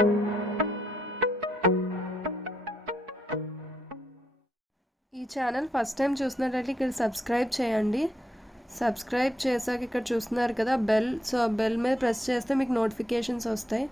ఈ channel first time చూసినట్లయితే ఇక్కడ సబ్స్క్రైబ్ చేయండి. సబ్స్క్రైబ్ చేశాక ఇక్కడ చూస్తున్నారు కదా బెల్, సో బెల్ మీద ప్రెస్ చేస్తే మీకు నోటిఫికేషన్స్ వస్తాయి.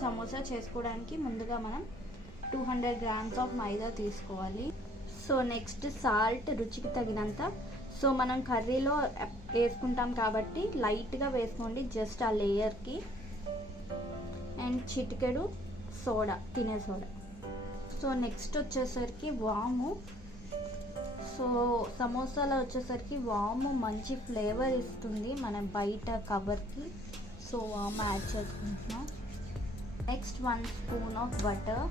సమోసా చేసుకోవడానికి ముందుగా మనం 200 grams ఆఫ్ మైదా తీసుకోవాలి. సో నెక్స్ట్ సాల్ట్ రుచికి తగినంత. సో మనం కర్రీలో వేసుకుంటాం కాబట్టి లైట్గా వేసుకోండి, జస్ట్ ఆ లేయర్కి. అండ్ చిటికెడు సోడా, తినే సోడా. సో నెక్స్ట్ వచ్చేసరికి వాము. సో సమోసాలో వచ్చేసరికి వాము మంచి ఫ్లేవర్ ఇస్తుంది మన బయట కవర్కి. సో వాము యాడ్ చేసుకుంటున్నాం. Next 1 spoon of butter.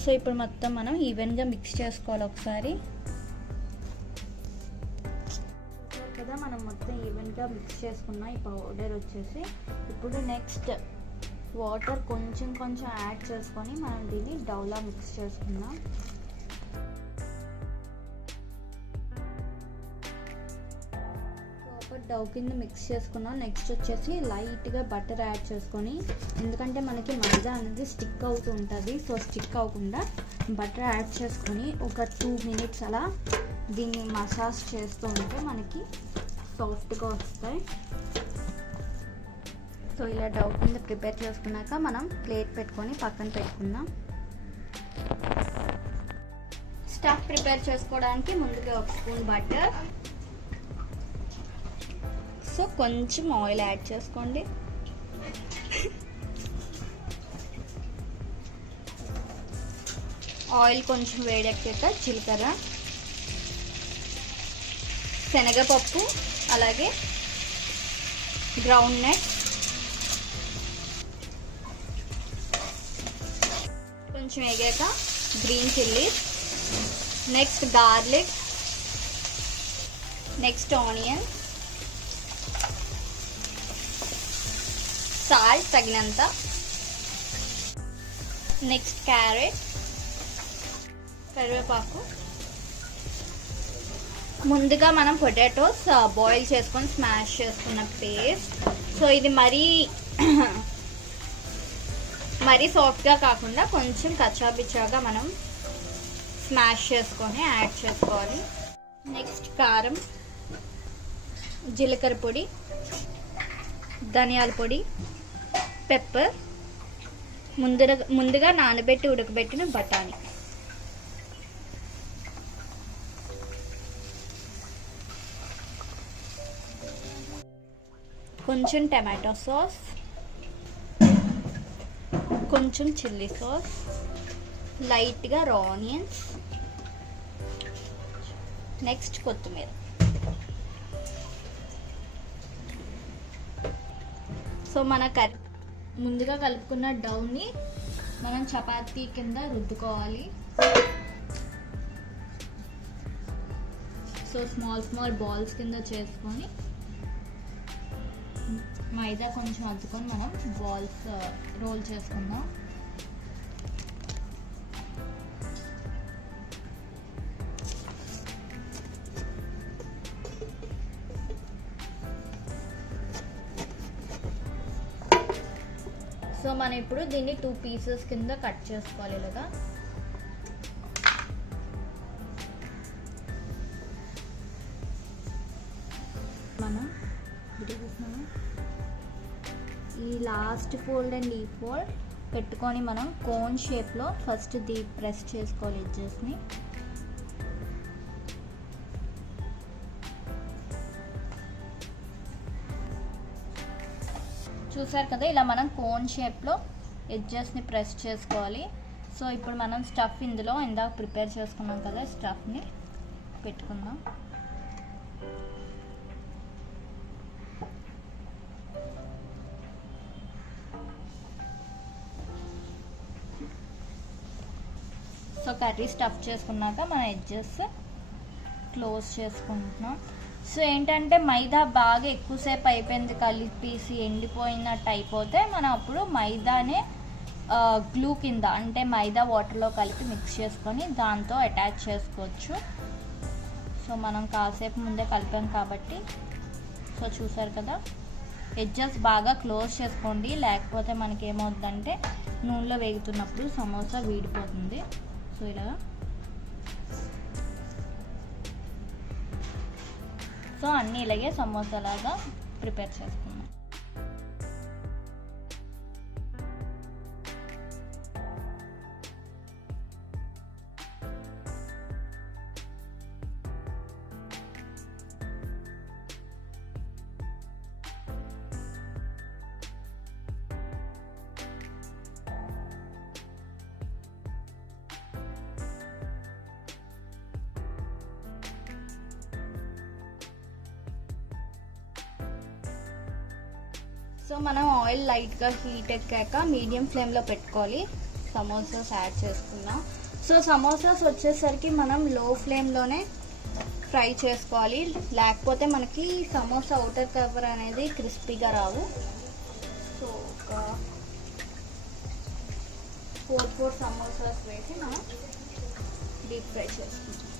So ఇప్పుడు మొత్తం మనం ఈవెన్గా మిక్స్ చేసుకోవాలి ఒకసారి కదా. మనం మొత్తం ఈవెన్గా మిక్స్ చేసుకున్నాం ఈ పౌడర్ వచ్చేసి. ఇప్పుడు నెక్స్ట్ వాటర్ కొంచెం కొంచెం యాడ్ చేసుకొని మనం దీన్ని డౌలా మిక్స్ చేసుకుందాం. డౌ కింద మిక్స్ చేసుకున్నాం. నెక్స్ట్ వచ్చేసి లైట్గా బటర్ యాడ్ చేసుకొని, ఎందుకంటే మనకి మైదా అనేది స్టిక్ అవుతూ ఉంటుంది, సో స్టిక్ అవ్వకుండా బటర్ యాడ్ చేసుకొని ఒక 2 minutes అలా దీన్ని మసాజ్ చేస్తూ ఉంటే మనకి సాఫ్ట్గా వస్తాయి. సో ఇలా డౌ కింద ప్రిపేర్ చేసుకున్నాక మనం ప్లేట్ పెట్టుకొని పక్కన పెట్టుకుందాం. స్టఫ్ ప్రిపేర్ చేసుకోవడానికి ముందుగా 1 spoon బటర్. సో కొంచెం ఆయిల్ యాడ్ చేసుకోండి. ఆయిల్ కొంచెం వేడెక్కాక జీలకర్ర, శనగపప్పు, అలాగే గ్రౌండ్ నట్, కొంచెం వేగాక green chillies, next garlic, next onion, salt తగినంత, నెక్స్ట్ క్యారెట్, కరివేపాకు. ముందుగా మనం పొటాటోస్ బాయిల్ చేసుకొని స్మాష్ చేసుకున్న పేస్ట్. సో ఇది మరీ సాఫ్ట్గా కాకుండా కొంచెం కచ్చాపిచ్చాగా మనం స్మాష్ చేసుకొని యాడ్ చేసుకోవాలి. నెక్స్ట్ కారం, జీలకర్ర పొడి, ధనియాల పొడి, పెప్పర్, ముందుగా నానబెట్టి ఉడకబెట్టిన బఠానీ. కొంచెం టమాటో సాస్, కొంచెం చిల్లీ సాస్, లైట్గా రా ఆనియన్స్, నెక్స్ట్ కొత్తిమీర. సో మన ముందుగా కలుపుకున్న డౌని మనం చపాతీ కింద రుద్దుకోవాలి. సో స్మాల్ బాల్స్ కింద చేసుకొని మైదా కొంచెం అద్దుకొని మనం బాల్స్ రోల్ చేసుకుందాం. సో మనం ఇప్పుడు దీన్ని 2 pieces కింద కట్ చేసుకోవాలి ఇలాగా. ఈ లాస్ట్ ఫోల్డ్ అండ్ ఈ ఫోల్డ్ పెట్టుకొని మనం కోన్ షేప్లో ఫస్ట్ ప్రెస్ చేసుకోవాలి ఎడ్జెస్ని. చూసారు కదా, ఇలా మనం కోన్ షేప్లో ఎడ్జెస్ని ప్రెస్ చేసుకోవాలి. సో ఇప్పుడు మనం స్టఫ్ ఇందులో ఇందాక ప్రిపేర్ చేసుకున్నాం కదా, స్టఫ్ని పెట్టుకుందాం. సో కర్రీ స్టఫ్ చేసుకున్నాక మన ఎడ్జెస్ క్లోజ్ చేసుకుంటున్నాం. సో ఏంటంటే మైదా బాగా ఎక్కువసేపు అయిపోయింది కలిపేసి ఎండిపోయినట్టు అయిపోతే మనం అప్పుడు మైదానే గ్లూ కింద అంటే మైదా వాటర్లో కలిపి మిక్స్ చేసుకొని దాంతో అటాచ్ చేసుకోవచ్చు. సో మనం కాసేపు ముందే కలిపాం కాబట్టి. సో చూసారు కదా, ఎడ్జెస్ బాగా క్లోజ్ చేసుకోండి, లేకపోతే మనకి ఏమవుతుందంటే నూనెలో వేగుతున్నప్పుడు సమోసా వీడిపోతుంది. సో ఇలా సో అన్నీ ఇలాగే సమోసా లాగా ప్రిపేర్ చేసుకున్నాం. సో మనం ఆయిల్ లైట్గా హీట్ ఎక్కాక మీడియం ఫ్లేమ్లో పెట్టుకోవాలి. సమోసాస్ యాడ్ చేసుకున్నాం. సో సమోసాస్ వచ్చేసరికి మనం లో ఫ్లేమ్లోనే ఫ్రై చేసుకోవాలి, లేకపోతే మనకి సమోసా అవుటర్ కవర్ అనేది క్రిస్పీగా రావు. సో ఒక 4 సమోసాస్ వేసి మనం డీప్ ఫ్రై చేసుకుంటాం.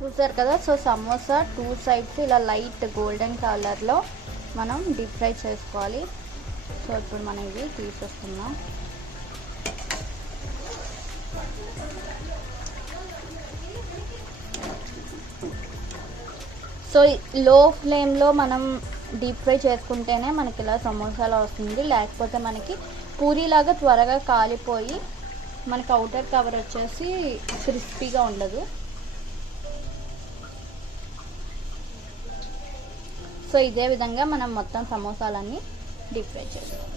చూసారు కదా, సో సమోసా 2 సైడ్స్ ఇలా లైట్ గోల్డెన్ కలర్లో మనం డీప్ ఫ్రై చేసుకోవాలి. సో ఇప్పుడు మనం ఇవి తీసేస్తున్నాం. సో లో ఫ్లేమ్లో మనం డీప్ ఫ్రై చేసుకుంటేనే మనకి ఇలా సమోసాలా వస్తుంది, లేకపోతే మనకి పూరీలాగా త్వరగా కాలిపోయి మనకి అవుటర్ కవర్ వచ్చేసి క్రిస్పీగా ఉండదు. సో ఇదే విధంగా మనం మొత్తం సమోసాలన్నీ డీప్ ఫ్రై చేసుకోవాలి.